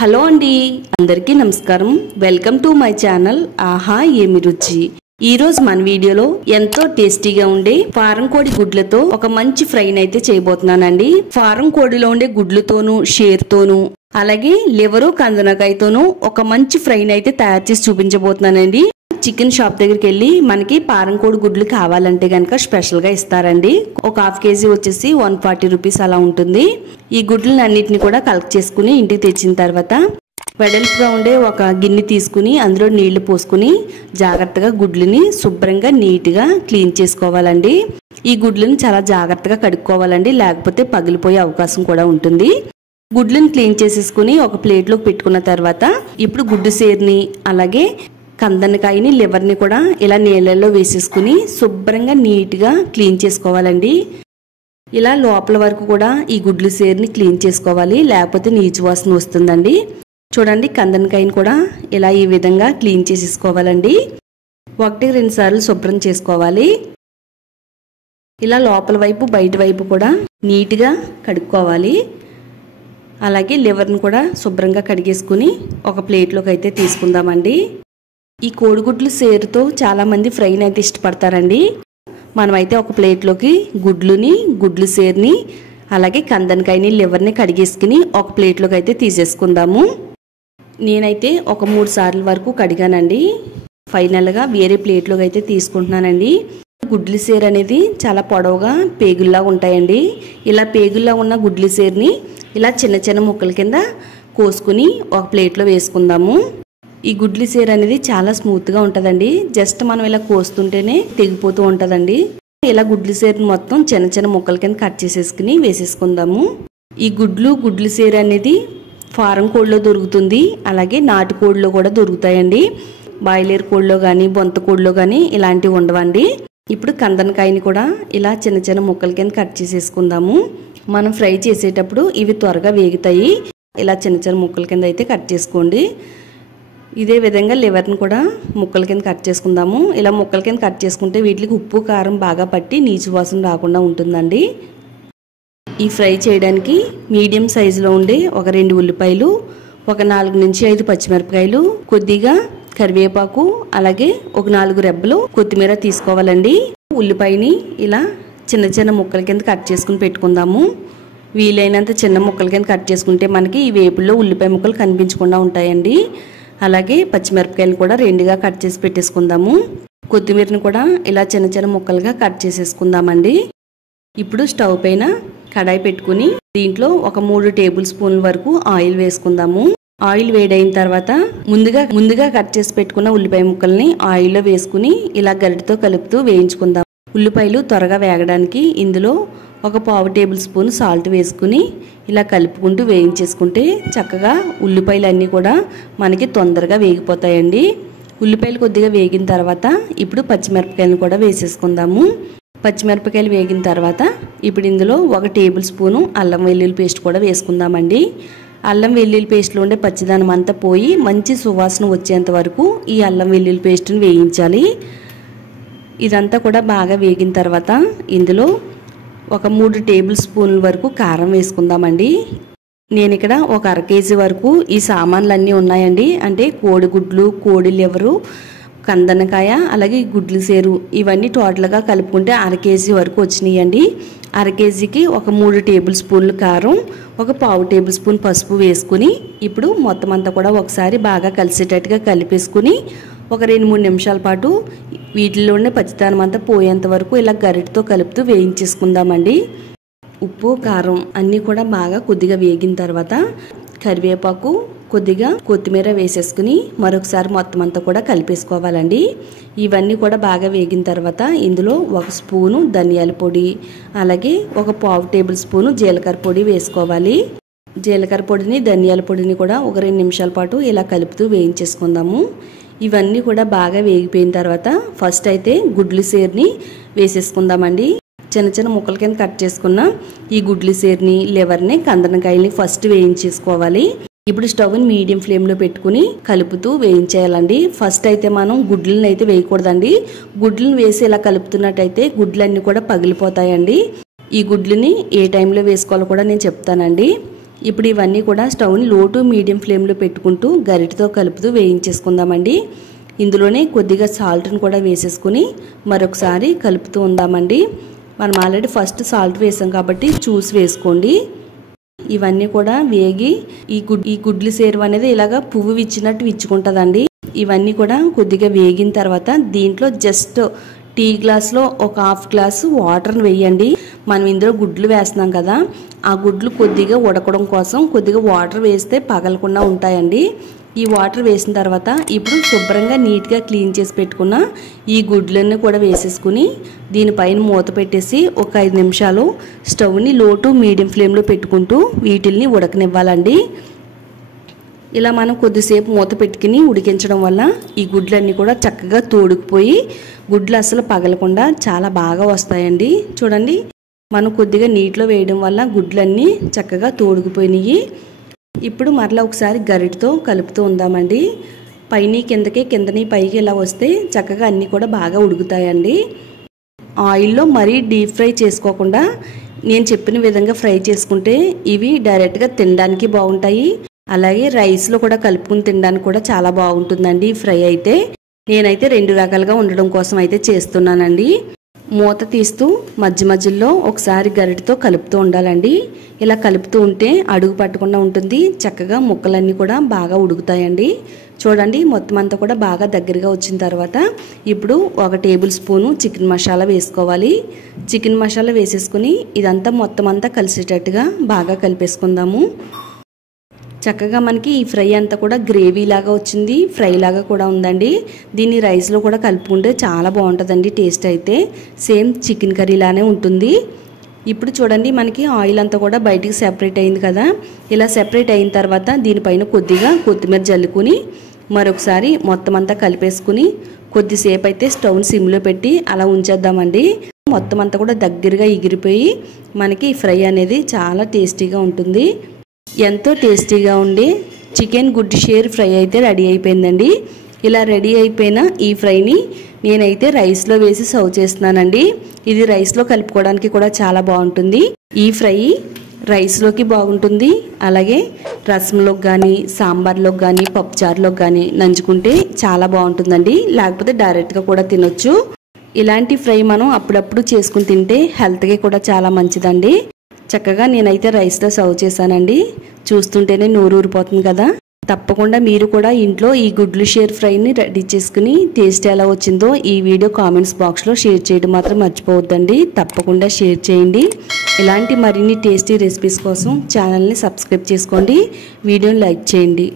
Hello అండి, అందరికీ నమస్కారం. వెల్కమ్ టు మై ఛానల్ ఆహా ఏమి రుచి. ఈ రోజు మన వీడియోలో ఎంతో టేస్టీగా ఉండే ఫారం కోడి గుడ్లతో ఒక మంచి ఫ్రైని అయితే చేయబోతున్నానండి. ఫారం కోడిలో ఉండే గుడ్లతోనూ షేర్తోనూ అలాగే లివరు కందనకాయతోనూ ఒక మంచి ఫ్రైని అయితే తయారు చేసి చూపించబోతున్నానండి. చికెన్ షాప్ దగ్గరికి వెళ్ళి మనకి ఫారం కోడి గుడ్లు కావాలంటే గనక స్పెషల్ గా ఇస్తారండి. ఒక హాఫ్ కేజీ వచ్చేసి 140 రూపీస్ అలా ఉంటుంది. ఈ గుడ్లను అన్నిటిని కూడా కలెక్ట్ చేసుకుని ఇంటికి తెచ్చిన తర్వాత వెడల్పుగా ఉండే ఒక గిన్నె తీసుకుని అందులో నీళ్లు పోసుకుని జాగ్రత్తగా గుడ్లని శుభ్రంగా నీట్గా క్లీన్ చేసుకోవాలండి. ఈ గుడ్లను చాలా జాగ్రత్తగా కడుక్కోవాలండి, లేకపోతే పగిలిపోయే అవకాశం కూడా ఉంటుంది. గుడ్లను క్లీన్ చేసేసుకుని ఒక ప్లేట్లోకి పెట్టుకున్న తర్వాత ఇప్పుడు గుడ్డు సేరుని అలాగే కందనకాయని లివర్ని కూడా ఇలా నీళ్ళల్లో వేసేసుకుని శుభ్రంగా నీట్గా క్లీన్ చేసుకోవాలండి. ఇలా లోపల వరకు కూడా ఈ గుడ్లు సేరుని క్లీన్ చేసుకోవాలి, లేకపోతే నీచు వాసన వస్తుందండి. చూడండి, కందనకాయని కూడా ఇలా ఈ విధంగా క్లీన్ చేసేసుకోవాలండి. 1-2 సార్లు శుభ్రం చేసుకోవాలి. ఇలా లోపల వైపు బయట వైపు కూడా నీట్గా కడుక్కోవాలి. అలాగే లివర్ని కూడా శుభ్రంగా కడిగేసుకుని ఒక ప్లేట్లోకి అయితే తీసుకుందామండి. ఈ కోడిగుడ్లు సేరుతో చాలామంది ఫ్రైని అయితే ఇష్టపడతారండి. మనమైతే ఒక ప్లేట్లోకి గుడ్లు సేరుని అలాగే కందనకాయని లివర్ని కడిగేసుకుని ఒక ప్లేట్లోకి అయితే తీసేసుకుందాము. నేనైతే ఒక 3 సార్లు వరకు కడిగానండి. ఫైనల్గా వేరే ప్లేట్లోకి అయితే తీసుకుంటున్నానండి. గుడ్లు సేరు అనేది చాలా పొడవుగా పేగుల్లా ఉంటాయండి. ఇలా పేగుల్లా ఉన్న గుడ్లు సేరుని ఇలా చిన్న చిన్న ముక్కల కింద కోసుకుని ఒక ప్లేట్లో వేసుకుందాము. ఈ గుడ్లు సేరు అనేది చాలా స్మూత్గా ఉంటుందండి. జస్ట్ మనం ఇలా కోస్తుంటేనే తెగిపోతూ ఉంటుందండి. ఇలా గుడ్లు సేరుని మొత్తం చిన్న చిన్న ముక్కల కింద కట్ చేసేసుకుని వేసేసుకుందాము. ఈ గుడ్లు సేరు అనేది ఫారం కోడిలో దొరుకుతుంది, అలాగే నాటు కోడిలో కూడా దొరుకుతాయండి. బాయిలర్ కోడిలో కానీ బొంత కోడిలో కానీ ఇలాంటివి ఉండవండి. ఇప్పుడు కందనకాయని కూడా ఇలా చిన్న చిన్న ముక్కల కింద కట్ చేసేసుకుందాము. మనం ఫ్రై చేసేటప్పుడు ఇవి త్వరగా వేగుతాయి. ఇలా చిన్న చిన్న ముక్కల కింద అయితే కట్ చేసుకోండి. ఇదే విధంగా లివర్ని కూడా ముక్కల కింద కట్ చేసుకుందాము. ఇలా ముక్కల కింద కట్ చేసుకుంటే వీటికి ఉప్పు కారం బాగా పట్టి నీచు వాసన రాకుండా ఉంటుందండి. ఈ ఫ్రై చేయడానికి మీడియం సైజులో ఉండే ఒక 2 ఉల్లిపాయలు, ఒక 4 నుంచి 5 పచ్చిమిరపకాయలు, కొద్దిగా కరివేపాకు, అలాగే ఒక 4 రెబ్బలు కొత్తిమీర తీసుకోవాలండి. ఉల్లిపాయని ఇలా చిన్న చిన్న ముక్కల కింద కట్ చేసుకుని పెట్టుకుందాము. వీలైనంత చిన్న ముక్కల కింద కట్ చేసుకుంటే మనకి ఈ వేపుల్లో ఉల్లిపాయ ముక్కలు కనిపించకుండా ఉంటాయండి. అలాగే పచ్చిమిరపకాయలు కూడా 2గా కట్ చేసి పెట్టేసుకుందాము. కొత్తిమీరని కూడా ఇలా చిన్న చిన్న ముక్కలుగా కట్ చేసేసుకుందామండి. ఇప్పుడు స్టవ్ పైన కడాయి పెట్టుకుని దీంట్లో ఒక 3 టేబుల్ స్పూన్ల వరకు ఆయిల్ వేసుకుందాము. ఆయిల్ వేడైన తర్వాత ముందుగా కట్ చేసి పెట్టుకున్న ఉల్లిపాయ ముక్కల్ని ఆయిల్లో వేసుకుని ఇలా గరిటతో కలుపుతూ వేయించుకుందాం. ఉల్లిపాయలు త్వరగా వేగడానికి ఇందులో ఒక 1/2 టేబుల్ స్పూన్ సాల్ట్ వేసుకుని ఇలా కలుపుకుంటూ వేయించేసుకుంటే చక్కగా ఉల్లిపాయలు అన్నీ కూడా మనకి తొందరగా వేగిపోతాయండి. ఉల్లిపాయలు కొద్దిగా వేగిన తర్వాత ఇప్పుడు పచ్చిమిరపకాయలను కూడా వేసేసుకుందాము. పచ్చిమిరపకాయలు వేగిన తర్వాత ఇప్పుడు ఇందులో 1 టేబుల్ స్పూను అల్లం వెల్లుల్లి పేస్ట్ కూడా వేసుకుందామండి. అల్లం వెల్లుల్లి పేస్ట్లో ఉండే పచ్చిదనం అంతా పోయి మంచి సువాసన వచ్చేంత వరకు ఈ అల్లం వెల్లుల్లి పేస్ట్ని వేయించాలి. ఇదంతా కూడా బాగా వేగిన తర్వాత ఇందులో ఒక 3 టేబుల్ స్పూన్ల వరకు కారం వేసుకుందామండి. నేను ఇక్కడ ఒక 1/2 కేజీ వరకు ఈ సామాన్లు అన్నీ ఉన్నాయండి. అంటే కోడిగుడ్లు, కోడి లివరు, కందనకాయ, అలాగే గుడ్లు సేరు ఇవన్నీ టోటల్గా కలుపుకుంటే 1/2 కేజీ వరకు వచ్చినాయండి. 1/2 కేజీకి ఒక 3 టేబుల్ స్పూన్లు కారం, ఒక 1/2 టేబుల్ స్పూన్ పసుపు వేసుకుని ఇప్పుడు మొత్తం అంతా కూడా ఒకసారి బాగా కలిసేటట్టుగా కలిపేసుకుని ఒక 2-3 నిమిషాల పాటు వీటిలో ఉండే పచ్చిదనం అంతా పోయేంత వరకు ఇలా గరిటతో కలుపుతూ వేయించేసుకుందామండి. ఉప్పు కారం అన్నీ కూడా బాగా కొద్దిగా వేగిన తర్వాత కరివేపాకు, కొద్దిగా కొత్తిమీర వేసేసుకుని మరొకసారి మొత్తం అంతా కూడా కలిపేసుకోవాలండి. ఇవన్నీ కూడా బాగా వేగిన తర్వాత ఇందులో 1 స్పూను ధనియాల పొడి, అలాగే ఒక 1/2 టేబుల్ స్పూను జీలకర్ర పొడి వేసుకోవాలి. జీలకర్ర పొడిని ధనియాల పొడిని కూడా ఒక 2 నిమిషాల పాటు ఇలా కలుపుతూ వేయించేసుకుందాము. ఇవన్నీ కూడా బాగా వేగిపోయిన తర్వాత ఫస్ట్ అయితే గుడ్లు సేరుని వేసేసుకుందామండి. చిన్న చిన్న ముక్కల కింద కట్ చేసుకున్న ఈ గుడ్లు సేరుని, లివర్ని, కందనకాయల్ని ఫస్ట్ వేయించేసుకోవాలి. ఇప్పుడు స్టవ్ని మీడియం ఫ్లేమ్లో పెట్టుకుని కలుపుతూ వేయించేయాలండి. ఫస్ట్ అయితే మనం గుడ్లను అయితే వేయకూడదండి. గుడ్లను వేసి ఇలా కలుపుతున్నట్టయితే గుడ్లన్నీ కూడా పగిలిపోతాయండి. ఈ గుడ్లని ఏ టైంలో వేసుకోవాలో కూడా నేను చెప్తానండి. ఇప్పుడు ఇవన్నీ కూడా స్టవ్ని లో టు మీడియం ఫ్లేమ్లో పెట్టుకుంటూ గరిటతో కలుపుతూ వేయించేసుకుందామండి. ఇందులోనే కొద్దిగా సాల్ట్ని కూడా వేసేసుకుని మరొకసారి కలుపుతూ ఉందామండి. మనం ఆల్రెడీ ఫస్ట్ సాల్ట్ వేసాం కాబట్టి చూసి వేసుకోండి. ఇవన్నీ కూడా వేగి ఈ గుడ్లు సేరువ అనేది ఇలాగా పువ్వు విచ్చినట్టు విచ్చుకుంటుందండి. ఇవన్నీ కూడా కొద్దిగా వేగిన తర్వాత దీంట్లో జస్ట్ టీ గ్లాస్లో ఒక హాఫ్ గ్లాసు వాటర్ని వేయండి. మనం ఇందులో గుడ్లు వేస్తున్నాం కదా, ఆ గుడ్లు కొద్దిగా ఉడకడం కోసం కొద్దిగా వాటర్ వేస్తే పగలకుండా ఉంటాయండి. ఈ వాటర్ వేసిన తర్వాత ఇప్పుడు శుభ్రంగా నీట్గా క్లీన్ చేసి పెట్టుకున్న ఈ గుడ్లన్నీ కూడా వేసేసుకుని దీనిపైన మూత పెట్టేసి ఒక 5 నిమిషాలు స్టవ్ని లో టు మీడియం ఫ్లేమ్లో పెట్టుకుంటూ వీటిల్ని ఉడకనివ్వాలండి. ఇలా మనం కొద్దిసేపు మూత పెట్టుకుని ఉడికించడం వల్ల ఈ గుడ్లన్నీ కూడా చక్కగా తోడుకుపోయి గుడ్లు అసలు పగలకుండా చాలా బాగా వస్తాయండి. చూడండి, మనం కొద్దిగా నీటిలో వేయడం వల్ల గుడ్లన్నీ చక్కగా తోడుకుపోయినాయి. ఇప్పుడు మరలా ఒకసారి గరిటతో కలుపుతూ ఉందామండి. పైన కిందకి కిందని పైకి ఇలా వస్తే చక్కగా అన్నీ కూడా బాగా ఉడుకుతాయండి. ఆయిల్లో మరీ డీప్ ఫ్రై చేసుకోకుండా నేను చెప్పిన విధంగా ఫ్రై చేసుకుంటే ఇవి డైరెక్ట్గా తినడానికి బాగుంటాయి. అలాగే రైస్లో కూడా కలుపుకుని తినడానికి కూడా చాలా బాగుంటుందండి ఫ్రై అయితే. నేనైతే 2 రకాలుగా ఉండడం కోసం అయితే చేస్తున్నానండి. మూత తీస్తూ మధ్య మధ్యలో ఒకసారి గరిటతో కలుపుతూ ఉండాలండి. ఇలా కలుపుతూ ఉంటే అడుగు పట్టకుండా ఉంటుంది. చక్కగా ముక్కలన్నీ కూడా బాగా ఉడుకుతాయండి. చూడండి, మొత్తం అంతా కూడా బాగా దగ్గరగా వచ్చిన తర్వాత ఇప్పుడు 1 టేబుల్ స్పూను చికెన్ మసాలా వేసుకోవాలి. చికెన్ మసాలా వేసేసుకుని ఇదంతా మొత్తం అంతా కలిసేటట్టుగా బాగా కలిపేసుకుందాము. చక్కగా మనకి ఈ ఫ్రై అంతా కూడా గ్రేవీ లాగా వచ్చింది, ఫ్రై లాగా కూడా ఉందండి. దీన్ని రైస్లో కూడా కలుపుకుంటే చాలా బాగుంటుందండి. టేస్ట్ అయితే సేమ్ చికెన్ కర్రీ లానే ఉంటుంది. ఇప్పుడు చూడండి, మనకి ఆయిల్ అంతా కూడా బయటికి సెపరేట్ అయింది కదా. ఇలా సెపరేట్ అయిన తర్వాత దీనిపైన కొద్దిగా కొత్తిమీర జల్లుకుని మరొకసారి మొత్తం అంతా కలిపేసుకుని కొద్దిసేపు అయితే స్టవ్ని సిమ్లో పెట్టి అలా ఉంచేద్దామండి. మొత్తం అంతా కూడా దగ్గరగా ఎగిరిపోయి మనకి ఫ్రై అనేది చాలా టేస్టీగా ఉంటుంది. ఎంతో టేస్టీగా ఉండే చికెన్ గుడ్ షేర్ ఫ్రై అయితే రెడీ అయిపోయిందండి. ఇలా రెడీ అయిపోయిన ఈ ఫ్రైని నేనైతే రైస్లో వేసి సర్వ్ చేస్తున్నానండి. ఇది రైస్లో కలుపుకోవడానికి కూడా చాలా బాగుంటుంది. ఈ ఫ్రై రైస్లోకి బాగుంటుంది, అలాగే రసంలోకి కానీ సాంబార్లోకి కానీ పప్పుచారులోకి కానీ నంచుకుంటే చాలా బాగుంటుందండి. లేకపోతే డైరెక్ట్గా కూడా తినొచ్చు. ఇలాంటి ఫ్రై మనం అప్పుడప్పుడు చేసుకుని తింటే హెల్త్కి కూడా చాలా మంచిదండి. చక్కగా నేనైతే రైస్లో సర్వ్ చేశానండి. చూస్తుంటేనే నోరు ఊరిపోతుంది కదా. తప్పకుండా మీరు కూడా ఇంట్లో ఈ గుడ్లు షేర్ ఫ్రైని రెడీ చేసుకుని టేస్ట్ ఎలా వచ్చిందో ఈ వీడియో కామెంట్స్ బాక్స్లో షేర్ చేయడం మాత్రం మర్చిపోవద్దండి. తప్పకుండా షేర్ చేయండి. ఇలాంటి మరిన్ని టేస్టీ రెసిపీస్ కోసం ఛానల్ని సబ్స్క్రైబ్ చేసుకోండి. వీడియోని లైక్ చేయండి.